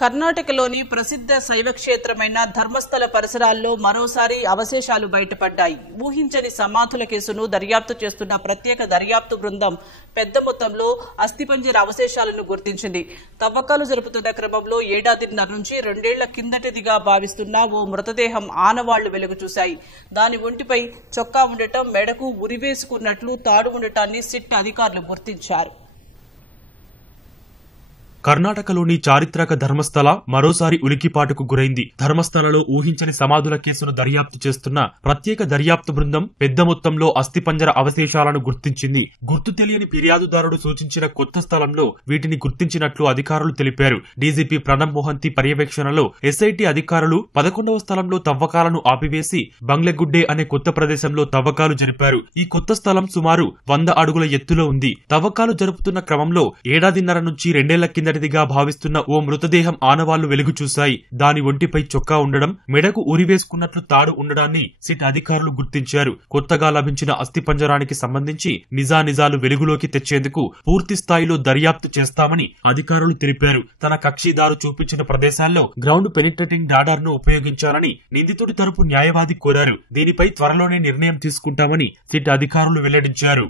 కర్ణాటకలోని ప్రసిద్ధ శైవ క్షేత్రమైన ధర్మస్థల పరిసరాల్లో మరోసారి అవశేషాలు బయటపడ్డాయి. ఊహించని సమాధుల కేసును దర్యాప్తు చేస్తున్న ప్రత్యేక దర్యాప్తు బృందం పెద్ద మొత్తంలో అస్థిపంజర అవశేషాలను గుర్తించింది. తవ్వకాలు జరుపుతున్న క్రమంలో ఏడాదిన్నర నుంచి 2 ఏళ్ల కిందటిదిగా భావిస్తున్న ఓ మృతదేహం ఆనవాళ్లు వెలుగు చూశాయి. దాని ఒంటిపై చొక్కా ఉండటం, మెడకు ఉరివేసుకున్నట్లు తాడు ఉండటాన్ని సిట్ అధికారులు గుర్తించారు. కర్ణాటకలోని చారిత్రక ధర్మస్థల మరోసారి ఉలికిపాటుకు గురైంది. ధర్మస్థలలో ఊహించని సమాధుల కేసును దర్యాప్తు చేస్తున్న ప్రత్యేక దర్యాప్తు బృందం పెద్ద మొత్తంలో అస్థిపంజర అవశేషాలను గుర్తించింది. గుర్తు తెలియని ఫిర్యాదుదారుడు సూచించిన కొత్త స్థలంలో వీటిని గుర్తించినట్లు అధికారులు తెలిపారు. డీజీపీ ప్రణబ్ మోహంతి పర్యవేక్షణలో ఎస్ఐటీ అధికారులు 11వ స్థలంలో తవ్వకాలను ఆపివేసి బంగ్లెగుడ్డే అనే కొత్త ప్రదేశంలో తవ్వకాలు జరిపారు. ఈ కొత్త స్థలం సుమారు 100 అడుగుల ఎత్తులో ఉంది. తవ్వకాలు జరుపుతున్న క్రమంలో ఏడాదిన్నర నుంచి 2 ఏళ్ల కిందటిదిగా భావిస్తున్న ఓ మృతదేహం ఆనవాళ్లు వెలుగు చూశాయి. దాని ఒంటిపై చొక్కా ఉండడం, మెడకు ఉరివేసుకున్నట్లు తాడు ఉండడాన్ని సిట్ అధికారులు గుర్తించారు. కొత్తగా లభించిన అస్థిపంజరానికి సంబంధించి నిజానిజాలు వెలుగులోకి తెచ్చేందుకు పూర్తి స్థాయిలో దర్యాప్తు చేస్తామని అధికారులు తెలిపారు. తన కక్షిదారు చూపించిన ప్రదేశాల్లో గ్రౌండ్ పెనిట్రేటింగ్ రాడార్ ను ఉపయోగించాలని నిందితుడి తరపు న్యాయవాది కోరారు. దీనిపై త్వరలోనే నిర్ణయం తీసుకుంటామని సిట్ అధికారులు వెల్లడించారు.